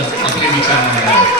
आपले विचार मांडणार.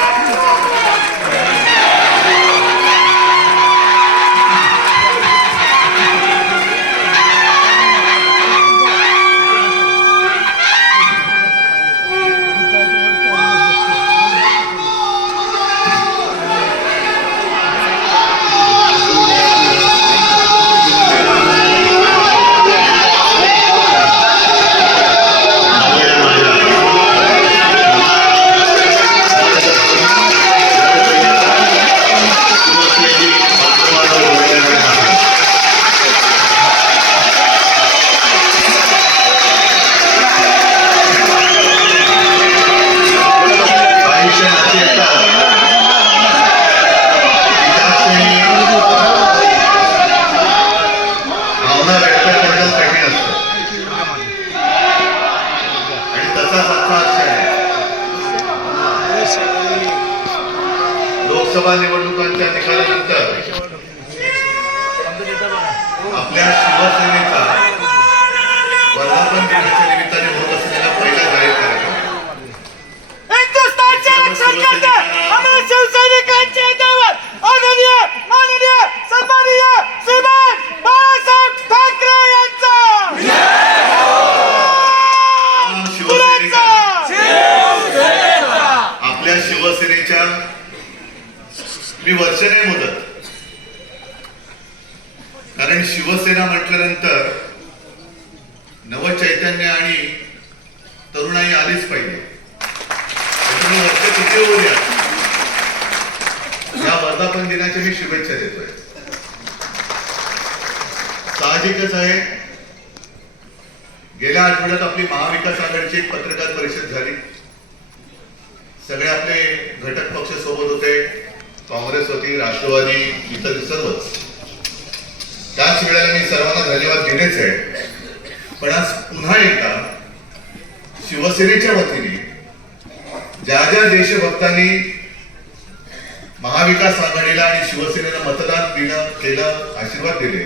लोकसभा निवडणुकांच्या निकालानंतर आपल्या शिवसेनेचा वर्धापन दिनाच्या निमित्ताने होत असलेला पहिला जाहीर कार्यक्रम हिंदुस्थानचे रक्षण करते आम्हा शिवसैनिकांचे दैवत आदरणीय माननीय सन्माननीय श्रीमान बाळासाहेब ठाकरे यांचा आपल्या शिवसेनेच्या मी वर्ष नाही मुदत, कारण शिवसेना म्हटल्यानंतर नवचैतन्य आणि तरुणाई आलीच पाहिजे. वर्ष किती होऊ द्या, या वर्धापन दिनाच्या मी शुभेच्छा देतोय. साहजिकच आहे, गेल्या आठवड्यात आपली महाविकास आघाडीची एक पत्रकार परिषद झाली. सगळे आपले घटक पक्ष सोबत होते, काँग्रेस होती, राष्ट्रवादी, इतर सर्वच. त्याच वेळेला मी सर्वांना धन्यवाद दिलेच आहे. पण आज पुन्हा एकदा शिवसेनेच्या वतीने ज्या ज्या देशभक्तांनी महाविकास आघाडीला आणि शिवसेनेला मतदान केलं, आशीर्वाद दिले,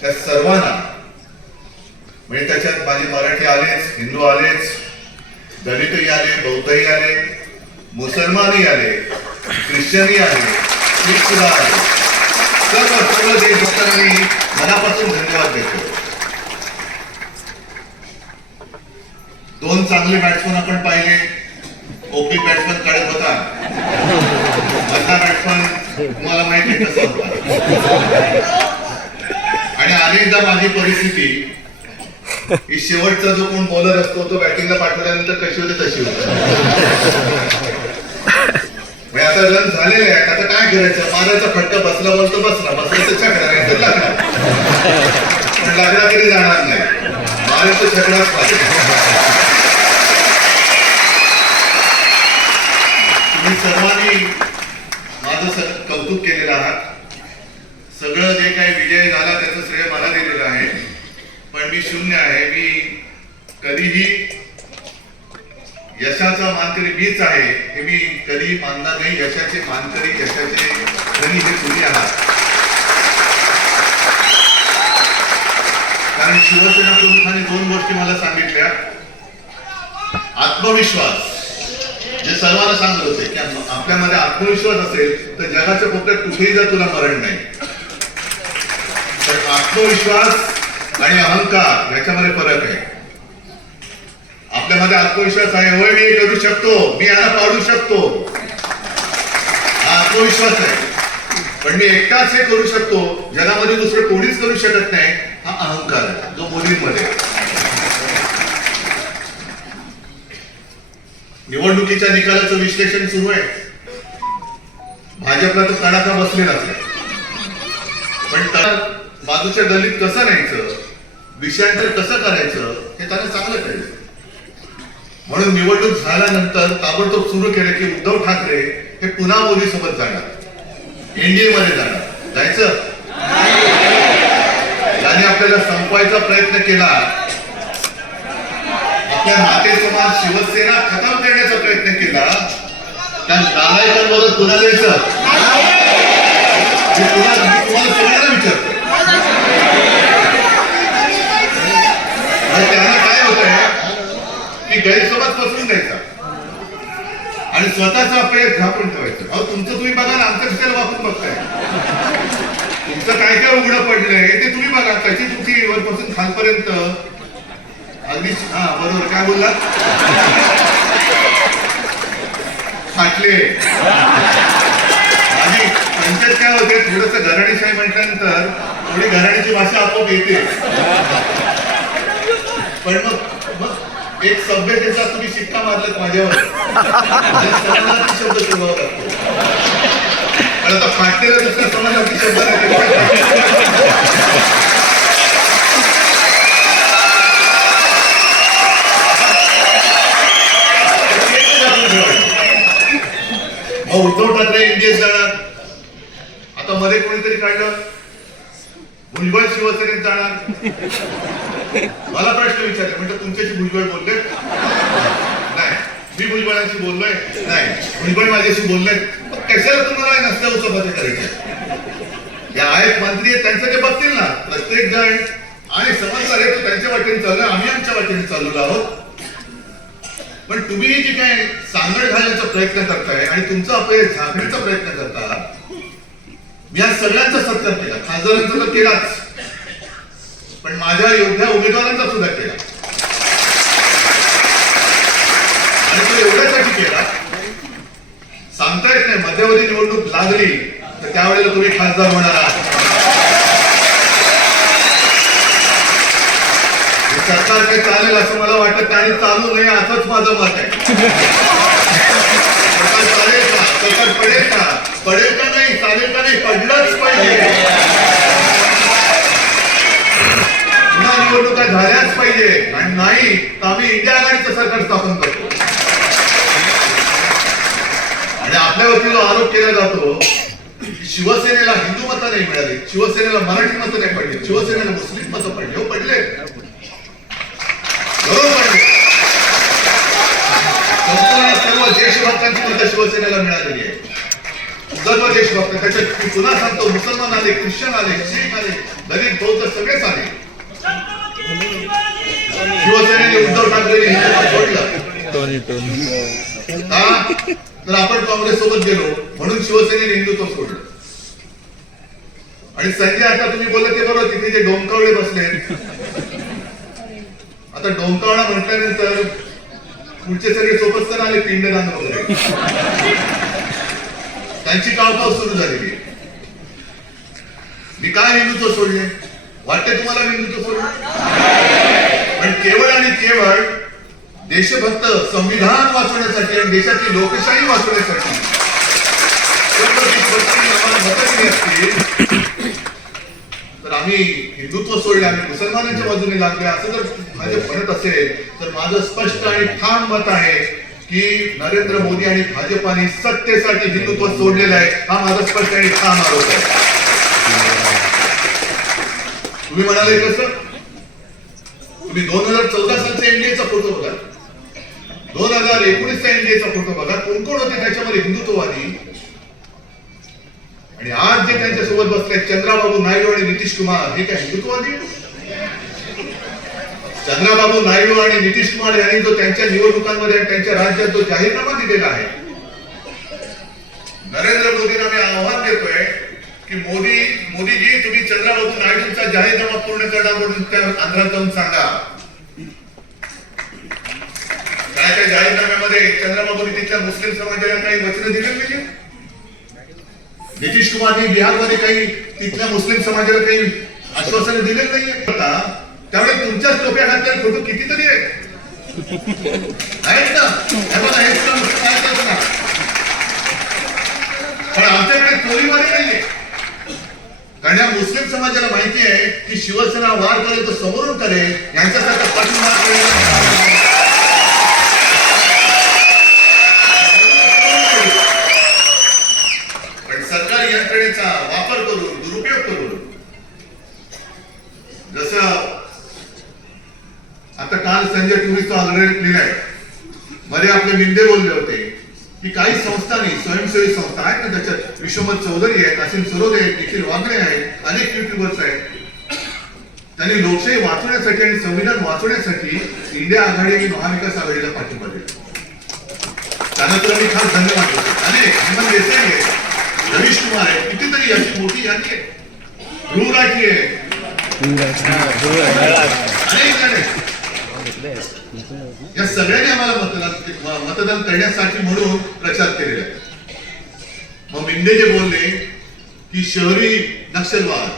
त्या सर्वांना, म्हणजे त्याच्यात माझे मराठी आलेच, हिंदू आलेच, दलितही आले, बौद्धही आले, मुसलमानही आले, ख्रिश्चनही आले, शीख सुद्धा आले, सर्व देशभक्तांनी मनापासून धन्यवाद देतो. दोन चांगले बॅट्समन आपण पाहिले. ओपी बॅट्समन काढत होता, मधला बॅट्समन तुम्हाला माहिती आहे कसा होता. आणि अनेकदा माझी परिस्थिती ही शेवटचा जो कोण बॉलर असतो तो बॅटिंगला पाठवल्यानंतर कशी होते तशी होते. आता रन झालेले आहे, आता काय करायचं, मारायचा फटका बसला बोलतो बसला, बसला तर छकडा, नाही तर लागला. पण लागला तरी जाणार नाही, मारायचं छकडाच पाहिजे. तुम्ही सर्वांनी माझं कौतुक केलेलं आहात. सगळं जे काही विजय झाला त्याचं श्रेय मला दिलेलं आहे. पण मी शून्य आहे. मी कधीही यशाचा मानकरी मीच आहे हे मी कधी मानणार नाही. यशाचे मानकरी, यशाचे धनी हे तुम्ही आहात. कारण शिवसेना प्रमुखांनी दोन गोष्टी मला सांगितल्या. आत्मविश्वास, जे सर्वांना सांगत होते की आपल्यामध्ये आत्मविश्वास असेल तर जगाच्या कोपऱ्यात कुठेही जा तुला मरण नाही. पण आत्मविश्वास आणि अहंकार याच्यामध्ये फरक आहे. आपल्यामध्ये आत्मविश्वास आहे, होय मी करू शकतो, मी याला पाडू शकतो, हा आत्मविश्वास आहे. पण मी एकटाच हे करू शकतो, जगामध्ये दुसरं कोणीच करू शकत नाही, हा अहंकार आहे, जो मुलींमध्ये. निवडणुकीच्या निकालाचं विश्लेषण सुरू आहे. भाजपला तो तडाखा बसलेलाच आहे. पण बाजूच्या दलित कसं न्यायचं, विषयांतर कसं करायचं हे त्यांना चांगलं कळलं. म्हणून निवडणूक झाल्यानंतर ताबडतोब सुरू केलं की उद्धव ठाकरे हे पुन्हा मोदीसोबत जाणार, एनडीए मध्ये जाणार. जायचं, ज्याने आपल्याला संपवायचा प्रयत्न केला, आपल्या नाते समान शिवसेना खतम करण्याचा प्रयत्न केला, त्या नालायकांबरोबर पुन्हा जायचं. तुम्हाला सगळ्यांना विचारतो, त्यांना काय होत आहे की गैरसमज पसरून द्यायचा. आणि स्वतःचा अपयश झाकून ठेवायचं. अहो तुमचं तुम्ही बघा ना, आमचं कशाला वापरून बघताय? तुमचं काय काय उघडं पडलंय ते तुम्ही बघा. कशी तुमची वरपासून खालपर्यंत अगदी हा बरोबर काय बोलला फाटले. आणि त्यांच्यात काय होते, थोडस घराणीशाही म्हटल्यानंतर थोडी घराणीची भाषा आपोआप येते. पण मग एक सभ्यतेचा तुम्ही शिक्का मारलात माझ्यावर, समानार्थी शब्द शोधावा लागतो. पण आता फाटलेला दुसरा समानार्थी शब्द उद्धव ठाकरे इंडियेत जाणार. आता मध्ये कोणीतरी काढलं भुजबळ शिवसेनेत जाणार. मला प्रश्न विचारले, म्हणजे तुमच्याशी भुजबळ बोलले नाही, मी भुजबळांशी बोललोय नाही, भुजबळ माझ्याशी बोललोय. कशाला तुम्हाला नसत्या चपाती करायची? या आहेत मंत्री आहेत, त्यांचं ते बघतील ना. प्रत्येक जण आणि समजदार आहे, तो त्यांच्या वाटेने चालू, आम्ही आमच्या वाटेने चाललेलो आहोत. पण तुम्ही जी काय सांगड घालण्याचा प्रयत्न करताय आणि तुमचा अपयश झाकण्याचा प्रयत्न करता, मी आज सगळ्यांचा सत्कार केला, खासदारांचा तर केलाच, पण माझ्या योद्ध्या उमेदवारांचा सुद्धा केला. आणि तो एवढ्यासाठी केला, सांगता येत नाही मध्यावधी निवडणूक लागली तर त्यावेळेला तुम्ही खासदार होणार आहात. सरकार काही चालेल असं मला वाटत आणि चालू नाही असंच माझं मत आहे. सरकार चालेल का, सरकार पडेल का, पडेल का नाही, चालेल का नाही, पडलंच पाहिजे. पुन्हा निवडणुका झाल्याच पाहिजे, आणि नाही तर आम्ही इंडिया आघाडीचं सरकार स्थापन करतो. आणि आपल्यावरती जो आरोप केला जातो, शिवसेनेला हिंदू मतं नाही मिळाली, शिवसेनेला मराठी मतं नाही पडली, शिवसेनेला मुस्लिम मतं पडली. हो पडले, संपूर्ण सर्व देशभक्तांची मतं शिवसेनेला मिळालेली आहे. सर्व देशभक्त, त्याच्यात पुन्हा सांगतो, मुसलमान आले, ख्रिश्चन आले, शीख आले, दलित बौद्ध सगळेच आले. शिवसेनेने उद्धव ठाकरे सोडलं का, तर आपण काँग्रेस सोबत गेलो म्हणून शिवसेनेने हिंदुत्व सोडलं. आणि संजय आता तुम्ही बोलले ते बरोबर, तिथे जे डोमकावळे बसले, आता डोमकावळा म्हटल्यानंतर पुढचे सगळे सोबत आले, पिंडदान वगैरे, त्यांची काळपाव सुरू झालेली. मी काय हिंदुत्व सोडले? वाटते तुम्हाला मी हिंदुत्व सोडले? पण केवळ आणि केवळ देशभक्त संविधान वाचवण्यासाठी आणि देशाची लोकशाही वाचवण्यासाठी आम्हाला मतं दिली असतील तर आम्ही हिंदुत्व सोडले, आम्ही मुसलमानांच्या बाजूने लागले असं जर भाजप म्हणत असेल तर माझं स्पष्ट आणि ठाम मत आहे की नरेंद्र मोदी आणि भाजपाने सत्तेसाठी हिंदुत्व सोडलेलं आहे. हा माझा स्पष्ट आणि ठाम आरोप आहे. तुम्ही म्हणाले कसं, तुम्ही 2014 सालचा एनडीएचा फोटो बघा, 2019चा एनडीएचा फोटो बघा, कोण कोण होते त्याच्यामध्ये हिंदुत्ववादी. आणि आज जे त्यांच्या सोबत बसले चंद्राबाबू नायडू आणि नितीश कुमार, हे काय हिंदुत्ववादी? चंद्राबाबू नायडू आणि नितीश कुमार यांनी जो त्यांच्या निवडणुकांमध्ये त्यांच्या राज्यात जो जाहीरनामा दिलेला आहे, नरेंद्र मोदींना मी आव्हान देतोय की मोदीजी तुम्ही चंद्राबाबू नायडूंचा जाहीरनामा पूर्ण करणार म्हणून त्या आंध्रात जाऊन सांगा. काय त्या जाहीरनाम्यामध्ये चंद्राबाबूंनी तिथल्या मुस्लिम समाजाला काही वचनं दिली नाही. नितीश कुमारनी बिहारमध्ये काही तिथल्या मुस्लिम समाजाला काही आश्वासनं दिलेली नाहीये. त्यामुळे तुमच्याच टोप्या घातलेले फोटो कितीतरी आहेत ना, पण आमच्याकडे चोरीमारी नाहीये. कारण या मुस्लिम समाजाला माहिती आहे की शिवसेना वार करेल तो समोरून करेल, यांच्यासारखा पाठिंबा करेल. पण सरकारी यंत्रणेचा वापर करून, दुरुपयोग करून, जसं आता काल संजय टुरिस्ट ऑलरेडी लिहिलाय, मध्ये आपले मिंदे बोलले होते की काही संस्थांनी, स्वयंसेवी संस्था आहेत ना, त्याच्यात विश्वमत चौधरी आहेत, असीम सरोदे आहेत, निखिल वागणे आहेत, अनेक युट्यूबर्स आहेत. त्यांनी लोकशाही वाचवण्यासाठी आणि संविधान वाचवण्यासाठी इंडिया आघाडी आणि महाविकास आघाडीला पाठिंबा दिला. त्यांना तुला मी खास धन्यवाद देतो. आणि हेमंत देसाई आहे, रवीश कुमार आहे, कितीतरी अशी मोठी यादी आहे, ध्रुव राठी आहे, अनेक जण आहेत. या सगळ्यांनी आम्हाला मतदान करण्यासाठी म्हणून प्रचार केलेला आहे. मग मिंदे जे बोलले की शहरी नक्षलवाद,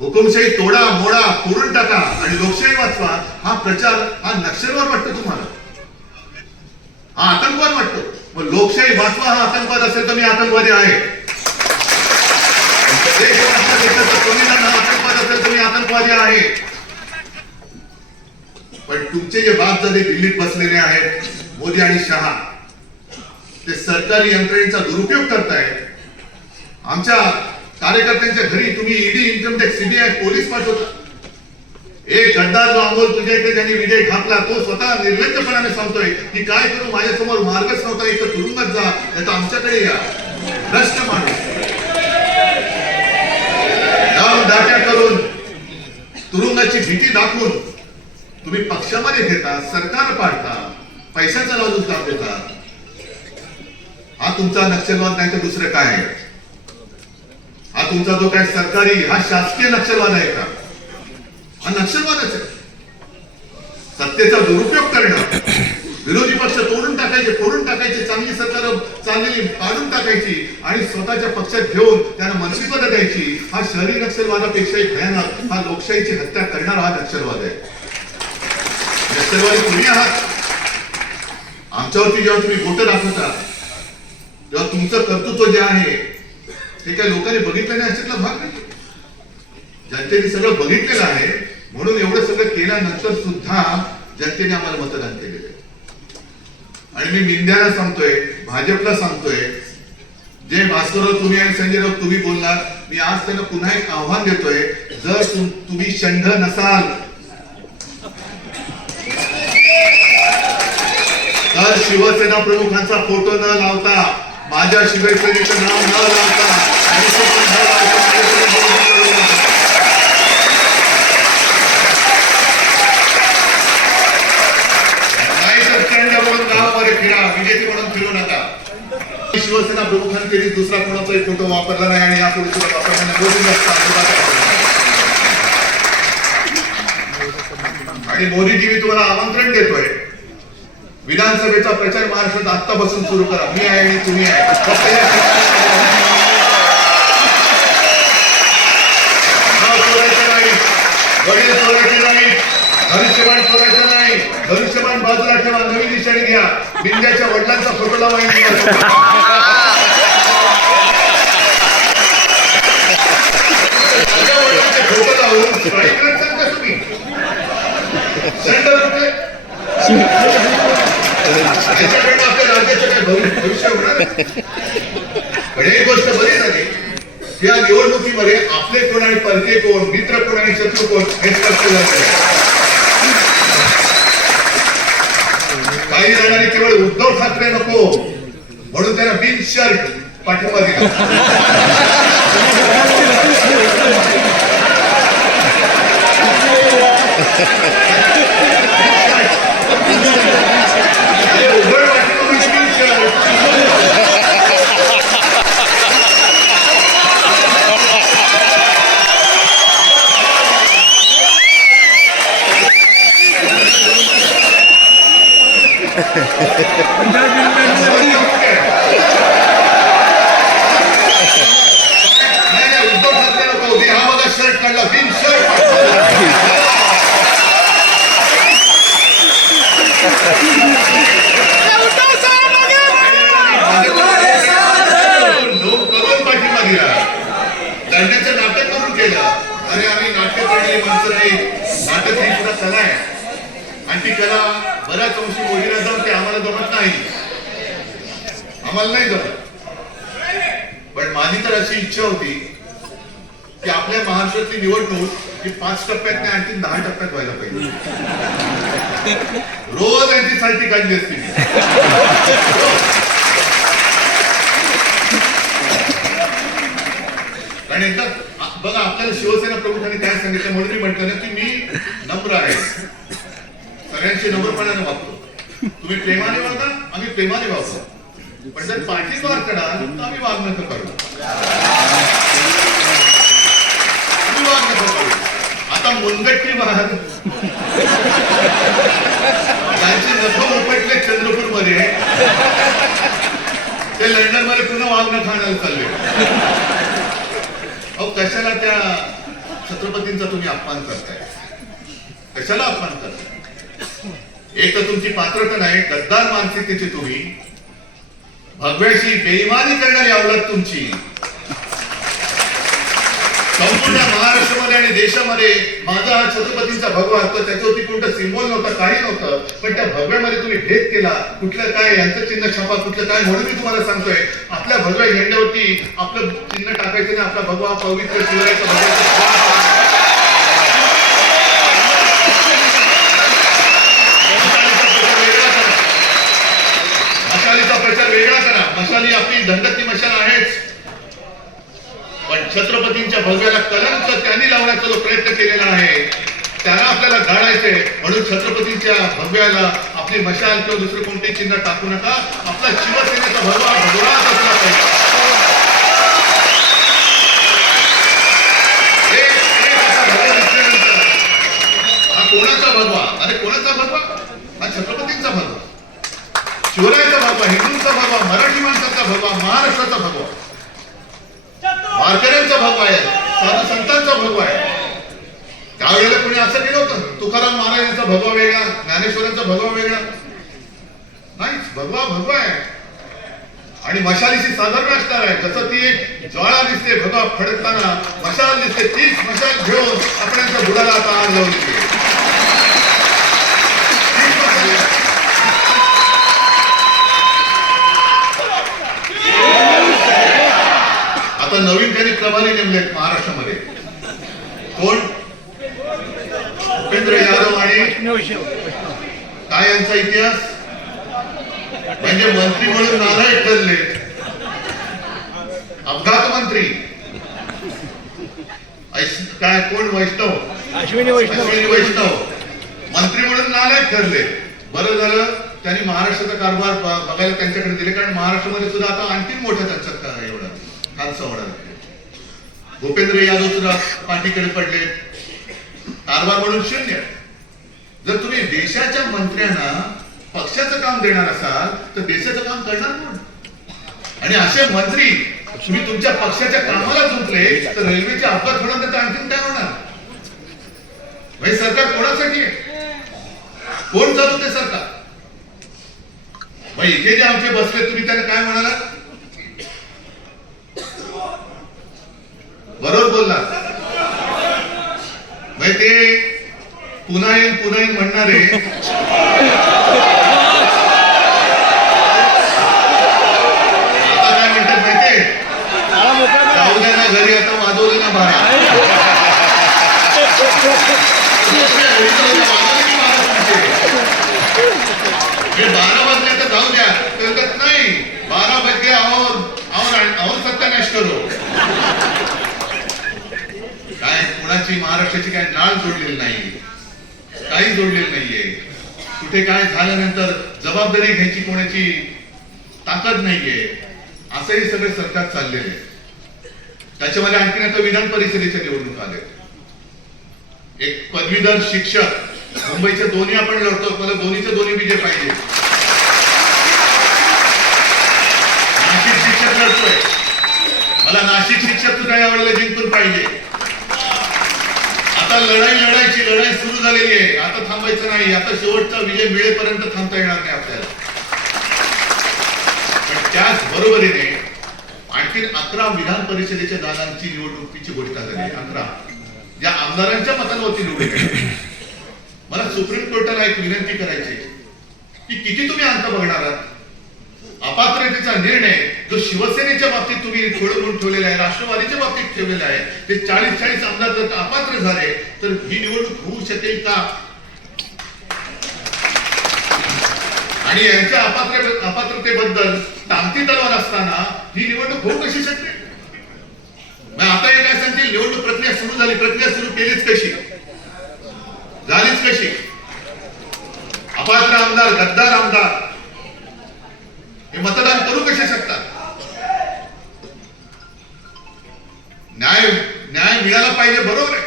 हुकुमशाही तोडा मोडा फोडून टाका आणि लोकशाही वाचवा, हा प्रचार हा नक्षलवाद वाटतो तुम्हाला, हा आतंकवाद वाटतो. मग लोकशाही वाचवा हा आतंकवाद असेल तर मी आतंकवादी आहे. देश वाचवा देशाचं संविधान हा आतंकवाद असेल तर मी आतंकवादी आहे. पण तुमचे जे बापजादे दिल्लीत बसलेले आहेत, मोदी आणि शहा, ते सरकारी यंत्रणेचा दुरुपयोग करतायत. आमच्या कार्यकर्त्यांच्या घरी तुम्ही ED, income tax, CBI, police पाठवता. एक गद्दार जो अमोल तुझ्या इकडे ज्यांनी विजय ठाकला, तो स्वतः निर्लज्जपणाने सांगतोय की काय करू, माझ्यासमोर मार्गच नव्हता, एक तर तुरुंगात जा नाही तर आमच्याकडे या. भ्रष्ट माणूस दाट्या करून तुरुंगाची भीती दाखवून तुम्ही पक्षामध्ये घेता, सरकार पाडता, पैशाचा लालूच दाखवता. हा तुमचा नक्षलवाद नाही तर दुसरं काय आहे? हा तुमचा जो काय सरकारी, हा शासकीय नक्षलवाद आहे का? हा नक्षलवादच आहे. सत्तेचा दुरुपयोग करणं, विरोधी पक्ष तोडून टाकायचे, फोडून टाकायचे, चांगली सरकार चांगली पाडून टाकायची आणि स्वतःच्या पक्षात घेऊन त्यांना मंत्रिपद द्यायची, हा शहरी नक्षलवादापेक्षाही भयानक, हा लोकशाहीची हत्या करणारा हा नक्षलवाद आहे. नक्षलवादी तुम्ही आहात. आमच्यावरती जेव्हा तुम्ही बोटं दाखवता तेव्हा तुमचं कर्तृत्व जे आहे ते काही लोकांनी बघितलं नाही याच्यातला भाग नाही. जनतेने सगळं बघितलेलं आहे, म्हणून एवढं सगळं केल्यानंतर सुद्धा जनतेने आम्हाला मतदान केलेलं आहे. आणि मी मिंद्याला सांगतोय, भाजपला सांगतोय, जे भास्करराव तुम्ही आणि संजय राऊत तुम्ही बोलणार, मी आज त्यांना पुन्हा एक आव्हान देतोय, जर तुम्ही षंढ नसाल तर शिवसेना प्रमुखांचा फोटो न लावता, माझ्या शिवसेनेचं नाव न लावता, गावामध्ये फिरा, विजेती म्हणून फिरू नका. शिवसेना प्रमुखांनी दुसरा कोणाचाही फोटो वापरला नाही आणि यापुढे सुद्धा वापरण्याने आणि मोदीजी मी तुम्हाला आमंत्रण देतोय, विधानसभेचा प्रचार महाराष्ट्रात आत्तापासून सुरू करा. मी आहे आणि तुम्ही आहे. वडील चोरायचे नाही, धनुष्यबाण चोरायचं नाही, धनुष्यबाण बाजूला ठेवा, नवी निशाणी घ्या, बिंद्याच्या वडिलांचा फोटो लावा. फोटो लावून स्ट्राईक रेट सांगता तुम्ही. त्याच्याकडनं आपल्या राज्याचं काय भविष्य होणार. पण एक गोष्ट बरी झाली, या निवडणुकीमध्ये आपले कोण आणि परके कोण, मित्र कोण आणि शत्रू कोण हे स्पष्ट झाले. काही जणांनी केवळ उद्धव ठाकरे नको म्हणून त्यांना बिन शर्ट पाठिंबा दिला. लढण्याचं नाटक करून केलं. अरे आम्ही नाट्य करणारी माणसं नाही, नाटक ही सुद्धा कला आहे आणि ती कला बऱ्याच अंशी मोदीला जमते, आम्हाला जमत नाही, आम्हाला नाही जमत. पण माझी तर अशी इच्छा होती की आपल्या महाराष्ट्रातली निवडणूक ही 5 टप्प्यात नाही, आणखी 10 टप्प्यात व्हायला पाहिजे. रोज यांची साहित्य काढली असती. आणि एकदा बघा आपल्याला शिवसेना प्रमुखांनी काय सांगितलं, म्हणून मी म्हटलं ना की मी नम्र आहे, सगळ्यांशी नम्रपणाने वागतो. तुम्ही प्रेमाने वागा, आम्ही प्रेमाने वागतो. पण जर पाठीत वार कराल तर आम्ही वाग नका करू. आम्ही वाग नका करू. आता मुनगट्टी वार त्यांचे नफा उपटले चंद्रपूर मध्ये, ते लंडन मध्ये पुन्हा वागणं खाण्याला चालले. अहो कशाला त्या छत्रपतींचा तुम्ही अपमान करताय? कशाला अपमान करताय? एक तर तुमची पात्रता नाही, गद्दार मानसिकतेची तुम्ही, भगव्याशी बेईमानी करणारी अवलाद तुमची. संपूर्ण महाराष्ट्रामध्ये आणि देशामध्ये माझा हा छत्रपतींचा भगवा असतो, त्याच्यावरती कोणतं सिम्बॉल नव्हतं, काही नव्हतं, पण त्या भगव्यामध्ये तुम्ही भेद केला. कुठलं काय यांचं चिन्ह छापा, कुठलं काय, म्हणून मी तुम्हाला सांगतोय आपल्या भगव्या झेंड्यावरती आपलं चिन्ह टाकायचं नाही. आपला भगवा पवित्र शिवरायाचा भगवा मशालीचा प्रचार वेगळा करा. मशाली आपली दंडकची मशाल आहेच, पण छत्रपतींच्या भव्याला कलंक त्यांनी लावण्याचा जो प्रयत्न केलेला आहे त्याला आपल्याला गाळायचंय. म्हणून छत्रपतींच्या भव्याला आपली मशाल किंवा दुसरं कोणते चिन्ह टाकू नका. आपला शिवसेनेचा भगवा भगवाच असला पाहिजे. हा कोणाचा भगवा? अरे कोणाचा भगवा? हा छत्रपतींचा भगवा, शिवरायाचा भगवा, हिंदूंचा भगवा, मराठी माणसाचा भगवा, महाराष्ट्राचा भगवा, वारकऱ्यांचा भगवा आहे, साधू संतांचा भगवा आहे. त्यावेळेला कोणी असं केलं होतं? तुकाराम महाराजांचा भगवा वेगळा, ज्ञानेश्वरांचा भगवा वेगळा नाही. भगवा भगवा आहे आणि मशालीशी साधर्म्य असणार आहे. जसं ती एक ज्वाळा दिसते भगवा फडकताना, मशाल दिसते, तीच मशाल घेऊन आपण यांच्या बुडाला आता आग लावली. आता नवीन त्यांनी प्रभारी नेमलेत महाराष्ट्रामध्ये. कोण? भूपेंद्र यादव आणि काय यांचा इतिहास? म्हणजे मंत्री म्हणून नालायक ठरले, अपघात मंत्री. काय कोण? वैष्णव, अश्विनी वैष्णव मंत्री म्हणून नालायक ठरले. बरं झालं त्यांनी महाराष्ट्राचा कारभार बघायला त्यांच्याकडे दिले, कारण महाराष्ट्रामध्ये सुद्धा आता आणखी मोठा त्यांचा एवढा खालसा वाढा. भूपेंद्र यादव सुद्धा पाठीकडे पडले, कारभार म्हणून शून्य. जर तुम्ही देशाच्या मंत्र्यांना पक्षाचं काम देणार असाल तर देशाचं काम करणार कोण? आणि असे मंत्री तुम्ही तुमच्या पक्षाच्या कामाला जुंपले तर रेल्वेचे अपघात होणार तर आणखीन काय होणार? म्हणजे सरकार कोणासाठी आहे? कोण चालवते सरकार? इथे जे आमचे बसले तुम्ही त्यांना काय म्हणाला? बरोबर बोलला. ते पुन्हा येईन म्हणणारे आता काय म्हणतात माहितीये? जाऊ द्या ना घरी, आता वाजवले ना बारा. हे 12 वाजले तर जाऊ द्या, तर नाही 12 बज गए और सत्यानाश करो. काय कुणाची महाराष्ट्राची काय नाळ जोडलेली नाही, काही जोडलेलं नाहीये. कुठे काय झाल्यानंतर जबाबदारी घ्यायची कोणाची ताकद नाहीये. असंही सगळे सरकार चाललेले. त्याच्यामध्ये आणखीन आता विधान परिषदेच्या निवडणूक आले. एक पदवीधर शिक्षक, मुंबईचे दोन्ही आपण लढतो, मला दोन्हीचे दोन्ही विजय पाहिजे. नाशिक शिक्षक लढतोय, मला नाशिक शिक्षक सुद्धा यावेळेला जिंकून पाहिजे. आता लढाई सुरू झालेली आहे. आता थांबायचं नाही. आता शेवटचा विजय मिळेपर्यंत थांबता येणार नाही आपल्याला. पण त्याच बरोबरीने आणखी 11 विधान परिषदेच्या जागांची निवडणुकीची घोषणा झाली. 11 ज्या आमदारांच्या मतांवरती निवडून गेले. मला सुप्रीम कोर्टाला एक विनंती करायची की किती तुम्ही अंत बघणार आहात? अपात्रतेचा निर्णय जो शिवसेनेच्या बाबतीत तुम्ही थोडं ठेवलेला आहे, राष्ट्रवादीच्या बाबतीत ठेवलेला आहे, ते 40-40 आमदार जर अपात्र झाले तर ही निवडणूक होऊ शकेल का? आणि यांच्या अपात्रतेबद्दल टांगती तलवार असताना ही निवडणूक होऊ कशी शकते? आता हे काय सांगतील, निवडणूक प्रक्रिया सुरू झाली. प्रक्रिया सुरू केलीच कशी? झालीच कशी? अपात्र आमदार, गद्दार आमदार हे मतदान करू कसे शकतात? न्याय मिळाला पाहिजे, बरोबर आहे,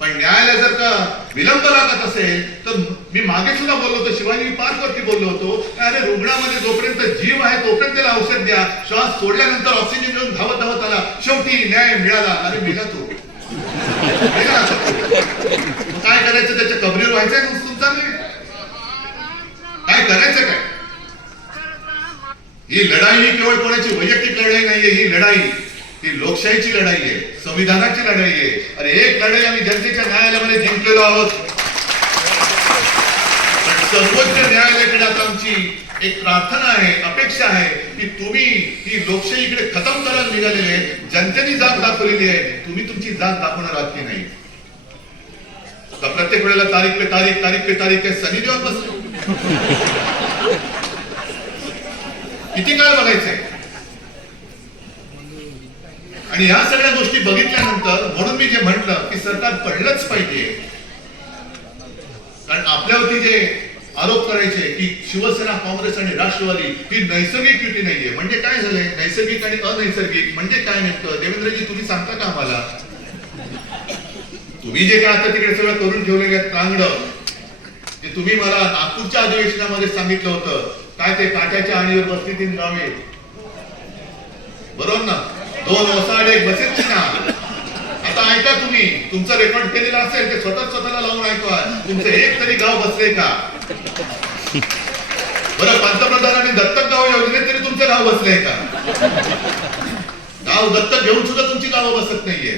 पण न्यायाला जर का विलंब लागत असेल तर मी मागे सुद्धा बोललो होतो, शिवाजी पार्क वरती बोललो होतो, अरे रुग्णामध्ये जोपर्यंत जीव आहे तोपर्यंत त्याला औषध द्या, श्वास सोडल्यानंतर ऑक्सिजन घेऊन धावत धावत आला, शेवटी न्याय मिळाला. अरे मिळा तो काय करायचं? त्याच्या कबरीवर व्हायचंय तुमचा काय करायचं? काय ही लढाई ही केवळ कोणाची वैयक्तिक लढाई नाहीये, ही लढाई ही लोकशाहीची लढाई आहे, संविधानाची लढाई आहे. अरे एक लढाई आम्ही जनतेच्या न्यायालयामध्ये जिंकलेलो आहोत, पण सर्वोच्च न्यायालयाकडे आता आमची एक प्रार्थना आहे, अपेक्षा आहे की तुम्ही ही लोकशाही इकडे खतम करायला निघालेले आहे. जनतेने जाग दाखवलेली आहे, तुम्ही तुमची जाग दाखवणार आहात की नाही? तर प्रत्येक वेळेला तारीख पे तारीख सनी देऊन बसलो. किती काळ बघायचंय? आणि ह्या सगळ्या गोष्टी बघितल्यानंतर म्हणून मी जे म्हटलं की सरकार पडलंच पाहिजे, कारण आपल्यावरती जे आरोप करायचे की शिवसेना, काँग्रेस आणि राष्ट्रवादी ही नैसर्गिक युती नाहीये. म्हणजे काय झालंय? नैसर्गिक आणि अनैसर्गिक म्हणजे काय नेमकं? देवेंद्रजी तुम्ही सांगता का आम्हाला? तुम्ही जे काय आता तिकडे सगळं करून ठेवलेले आहेत कांगडं, ते तुम्ही मला नागपूरच्या अधिवेशनामध्ये सांगितलं होतं, काय ते काट्याच्या आणीवर बसली 3 गावे, बरोबर ना? 2 ओसाड 1 बसेल ना. आता ऐका, तुम्ही तुमचं रेकॉर्ड केलेलं असेल ते स्वतःला लावून ऐका, तुमचं एक तरी गाव बसले का? बरं, पंतप्रधानांनी दत्तक गाव योजनेत तरी तुमचं गाव बसलंय का? गाव दत्तक घेऊन सुद्धा तुमची गावं बसत नाहीये.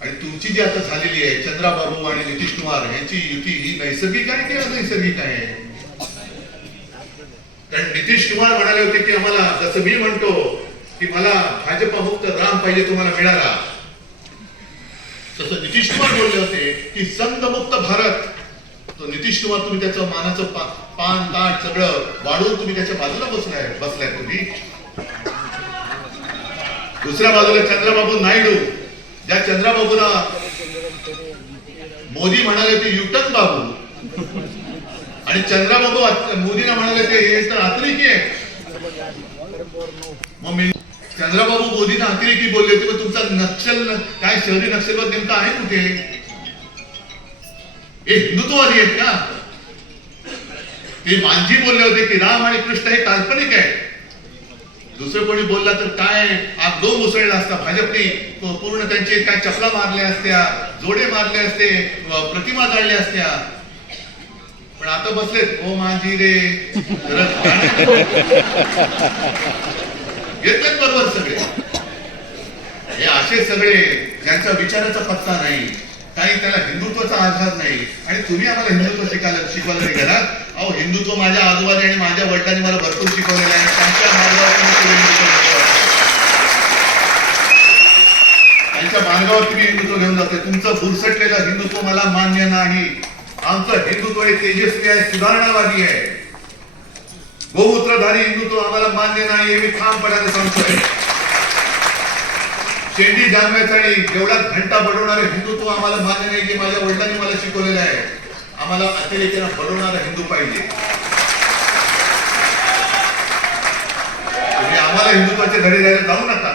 आणि तुमची जी आता झालेली आहे चंद्राबाबू आणि नितीश कुमार यांची युती ही नैसर्गिक आहे की अनैसर्गिक आहे? कारण नितीश कुमार म्हणाले होते की आम्हाला, जसं मी म्हणतो की मला भाजपा मुक्त राम पाहिजे, तुम्हाला मिळाला, तसं नितीश कुमार बोलले होते की संघ मुक्त भारत. तो नितीश कुमार तुम्ही त्याचं मानाचं पान ताट सगळं वाढवून तुम्ही त्याच्या बाजूला बसलाय तुम्ही. दुसऱ्या बाजूला चंद्राबाबू नायडू, ज्या चंद्राबाबूला मोदी म्हणाले ते युटन बाबू, आणि चंद्राबाबू मोदींना म्हणाले ते हे तर अतिरेकी आहे. मग मी चंद्राबाबू मोदींना अतिरेकी बोलले होते, पण तुमचा नक्षल काय शहरी नक्षलवाद नेमका आहे कुठे? हे हिंदुत्ववादी आहेत का? ते मांझी बोलले होते की राम आणि कृष्ण हे काल्पनिक आहे. दुसरं कोणी बोलला तर काय आप दो मुसळला असता, भाजपने पूर्ण त्यांचे काय चपला मारल्या असत्या, जोडे मारले असते, प्रतिमा जाळल्या असत्या. पण आता बसलेत ओ मांझी रे, घेतलेत बरोबर सगळे. हे असे सगळे ज्यांच्या विचाराचा पत्ता नाही, काही त्याला हिंदुत्वाचा आधार नाही, आणि तुम्ही आम्हाला हिंदुत्व शिकवायला निघालात. अहो, हिंदुत्व माझ्या आजोबाने आणि माझ्या वडिलांनी मला भरपूर शिकवलेलं आहे. त्यांच्या मार्गावर तुम्ही हिंदुत्व घेऊन जाते. तुमचं बुरसटलेलं हिंदुत्व मला मान्य नाही. आमचं हिंदुत्व हे तेजस्वी आहे, सुधारणावादी आहे. गोमूत्रधारी हिंदुत्व आम्हाला मान्य नाही, हे मी ठामपणाने सांगतोय. शेंडी जाणण्यासाठी जेवढा घंटा बडवणारे हिंदुत्व आम्हाला मान्य नाही, जे माझ्या वडिलांनी मला शिकवलेलं आहे. आम्हाला अतिरेक्याला बडवणारा हिंदू पाहिजे. तुम्ही आम्हाला हिंदुत्वाचे धडे द्यायला जाऊ नका.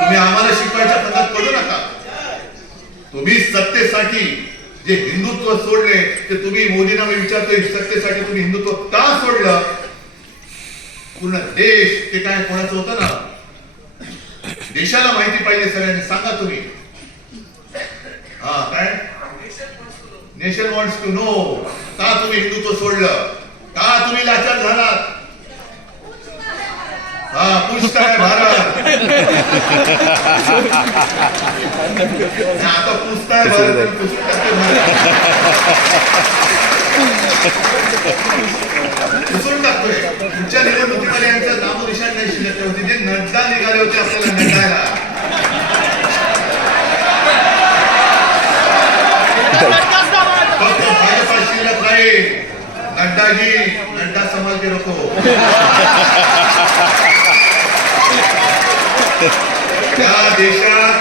तुम्ही आम्हाला शिकवायच्या पद्धत करू नका. तुम्ही सत्तेसाठी जे हिंदुत्व सोडले ते तुम्ही, मोदींना मी विचारतोय, सत्तेसाठी तुम्ही हिंदुत्व का सोडलं? पूर्ण देश ते काय कोणाचं होतं ना, देशाला माहिती पाहिजे. सगळ्यांनी सांगा तुम्ही. हा, काय नेशन वॉन्ट्स टू नो. का तुम्ही हिंदुत्व सोडलं? का तुम्ही लाचार झालात? हा, पूछता है भारत. आता पूछता है भारत, पुसून टाकतोय. तुमच्या निवडणुकीमध्ये यांचं नामोनिशाण नाही शिल्लक होती. जे नड्डा निघाले होते आपल्याला नड्डायला, फक्त भाजपा शिल्लक राहील. नड्डाजी, नड्डा संभाल के रखो. या देशात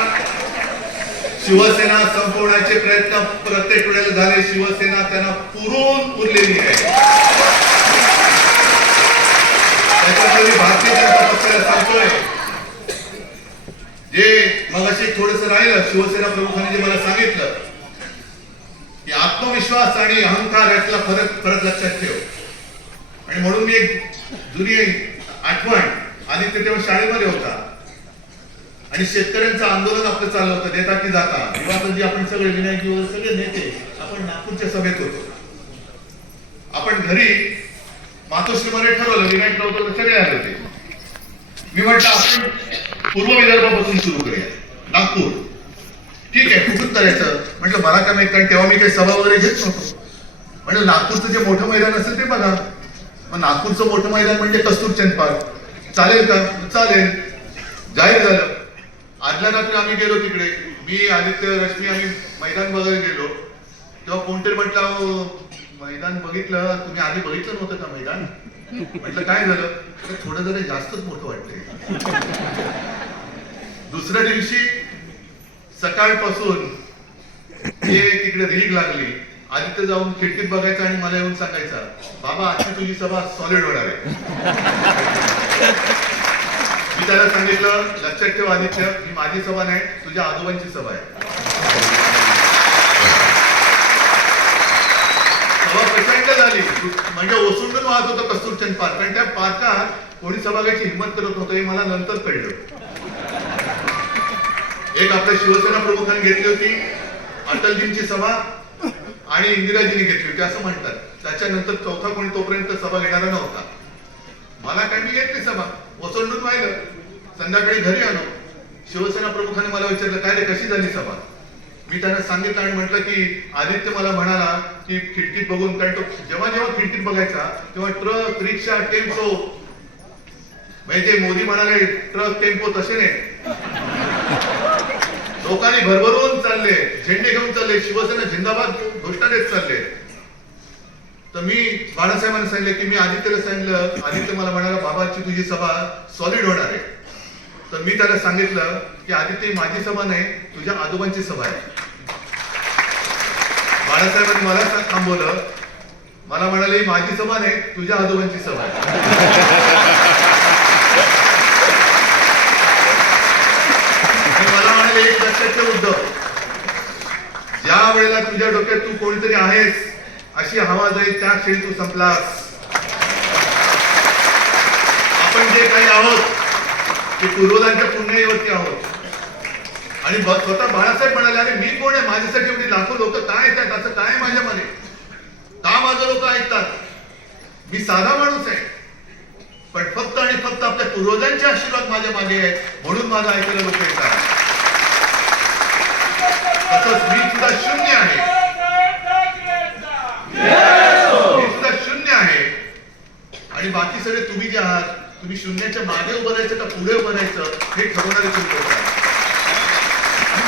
शिवसेना संपवण्याच्या मारण्याचे प्रयत्न प्रत्येक वेळेला झाले, शिवसेना त्यांना पुरून उरलेली आहे. त्याच्यामध्ये भारतीय जनता पक्षाला सांगतोय, जे मगाशी थोडंसं राहिलं, शिवसेना प्रमुखांनी जे मला सांगितलं की आत्मविश्वास आणि अहंकार यातला फरक लक्षात ठेव. आणि म्हणून मी एक जुनी आठवण, आदित्य तेव्हा शाळेमध्ये होता आणि शेतकऱ्यांचं आंदोलन आपलं चाललं होतं, नेता की जाता. तेव्हा आपण सगळे विनायक वगैरे सगळे नेते आपण नागपूरच्या सभेत होतो. आपण घरी मातोश्रीमध्ये ठरवलं, विनायक राऊत सगळे आले होते. मी म्हटलं आपण पूर्व विदर्भापासून सुरू करूया, नागपूर. ठीक आहे, कुठून करायचं म्हटलं, मला काय माहित, कारण तेव्हा मी काही सभा वगैरे घेत नव्हतो. म्हणजे नागपूरचं जे मोठं मैदान असेल ते बघा. मग नागपूरचं मोठं मैदान म्हणजे कस्तुरचंद पार्क. चालेल का? चालेल. जाहीर झालं. आदल्या रात्री आम्ही गेलो तिकडे, मी आदित्य रश्मी आम्ही मैदान बघायला गेलो. तेव्हा कोणतरी म्हटलं, मैदान बघितलं तुम्ही, आधी बघितलं नव्हतं का मैदान? म्हटलं काय झालं? थोडं जरा जास्तच मोठं वाटतंय. दुसऱ्या दिवशी सकाळपासून तिकडे रीग लागली. आदित्य जाऊन खिडकीत बघायचा आणि मला येऊन सांगायचा, बाबा आजची तुझी सभा सॉलिड होणार आहे. मी त्याला सांगितलं, लक्षात ठेव आदित्य, ही माझी सभा नाही, तुझ्या आजोबांची सभा आहे. सभा प्रचंड झाली, म्हणजे ओसंडून वाहत होतं कस्तुरचंद पार्क. आणि त्या पार्कात कोणी सभा घ्यायची हिंमत करत नव्हतं, हे मला नंतर कळलं. एक आपल्या शिवसेना प्रमुखांनी घेतली होती, अटलजींची सभा आणि इंदिराजींनी घेतली होती असं म्हणतात. त्याच्यानंतर चौथा कोणी तोपर्यंत सभा घेणारा नव्हता. मला काय, मी घेतली सभा, ओसंडून वाहिलं. संध्याकाळी घरी आलो, शिवसेना प्रमुखांनी मला विचारलं, काय रे कशी झाली सभा? मी त्यांना सांगितलं आणि म्हटलं की आदित्य मला म्हणाला की खिडकीत बघून, कारण तो जेव्हा जेव्हा खिडकीत बघायचा तेव्हा ट्रक, रिक्षा, टेम्पो, म्हणजे मोदी म्हणाले ट्रक टेम्पो तसे नाही, लोकांनी भरभरून चालले, झेंडे घेऊन चालले, शिवसेना जिंदाबाद घोषणा देत चालले. तर मी बाळासाहेबांना सांगितलं की मी आदित्यला सांगितलं, आदित्य मला म्हणाला बाबाची तुझी सभा सॉलिड होणार आहे. तर मी त्याला सांगितलं की आदित्य माझी सभा नाही, तुझ्या आजोबांची सभा आहे. बाळासाहेबांनी मला थांबवलं, मला म्हणाले माझी सभा नाही, तुझ्या आजोबांची सभा आहे. मला म्हणाले एक लक्षात ठेव उद्धव, ज्या वेळेला तुझ्या डोक्यात तू कोणीतरी आहेस अशी हवा जाईल, त्या क्षणी तू संपलास. आपण जे काही आहोत ते पूर्वजांच्या पुण्याईवरती आहोत. आणि स्वतः बाळासाहेब म्हणाले, अरे मी कोण आहे, माझ्यासाठी एवढी लाखो लोक काय ऐकतात, असं काय माझ्यामध्ये, का माझं लोक ऐकतात? मी साधा माणूस आहे, पण फक्त आणि फक्त आपल्या पूर्वजांचे आशीर्वाद माझ्या मागे आहेत, म्हणून माझं ऐकायला लोक येतात. तसंच मी सुद्धा शून्य आहे, मी सुद्धा शून्य आहे. आणि बाकी सगळे तुम्ही जे आहात, तुम्ही शून्याच्या मागे उभं राहायचं का पुढे उभं राहायचं हे ठरवणारे तुम्ही लोक आहात.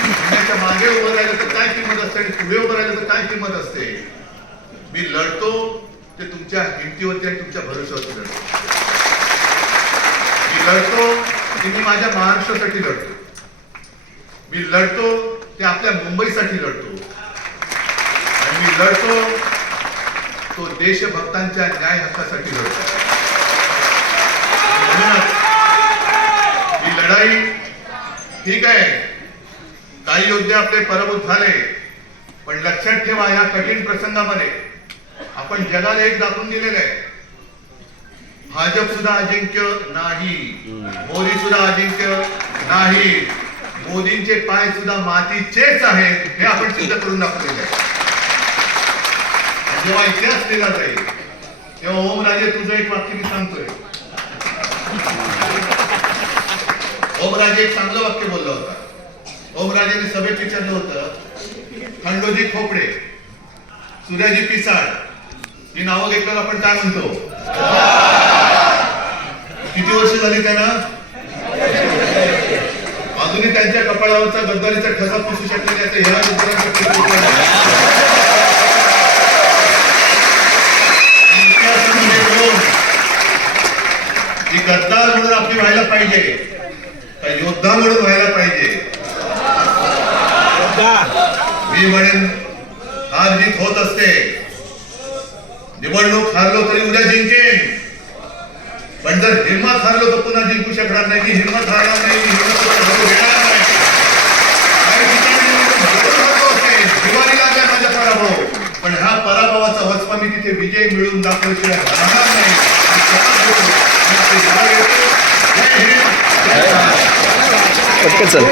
शून्याच्या मागे उभं राहिलं तर काय किंमत असते आणि पुढे उभं राहिलं तर काय किंमत असते. मी लढतो ते तुमच्या हिमतीवरती आणि तुमच्या भरोश्यावरती लढतो. मी लढतो की मी माझ्या महाराष्ट्रासाठी लढतो. मी लढतो ते आपल्या मुंबईसाठी लढतो. आणि मी लढतो तो देशभक्तांच्या न्याय हक्कासाठी लढतो. ही लढाई, ठीक आहे, काही योद्धे आपले पराभूत झाले, पण लक्षात ठेवा या कठीण प्रसंगामध्ये आपण जगाला एक दाखवून दिलेलं आहे, भाजप सुद्धा अजिंक्य नाही, मोदी सुद्धा अजिंक्य नाही, मोदींचे पाय सुद्धा मातीचेच आहेत, हे आपण सिद्ध करून दाखवलेलं आहे. जेव्हा इतिहास लिहिला जाईल तेव्हा ओमराजे तुझं एक वाक्य मी सांगतोय. ओमराजे एक चांगलं वाक्य बोलला होता. ओमराजेने सभेत विचारलं होतं, खंडोजी खोपडे, सूर्याजी पिसाळ ही नावं घेतल्यावर आपण काय म्हणतो? किती वर्ष झाली त्यांना? अजूनही त्यांच्या कपाळावरचा गद्दारीचा ठसा पुसू शकले नाही. ह्या गद्दार म्हणून आपली व्हायला पाहिजे का योद्धा म्हणून व्हायला पाहिजे? मी म्हणेन हार जीत होत असते, निवडणूक हारलो तरी उद्या जिंकेन, पण जर हिंमत हारलो तर पुन्हा जिंकू शकणार नाही. मी हिंमत हारणार नाही, मी हिंमत हारू देणार नाही. काही ठिकाणी दिवाळी लागल्या माझ्या पराभव, पण ह्या पराभवाचा वचपा मी तिथे विजय मिळवून दाखवल्याशिवाय राहणार नाही. जय हिंद, जय महाराष्ट्र. चल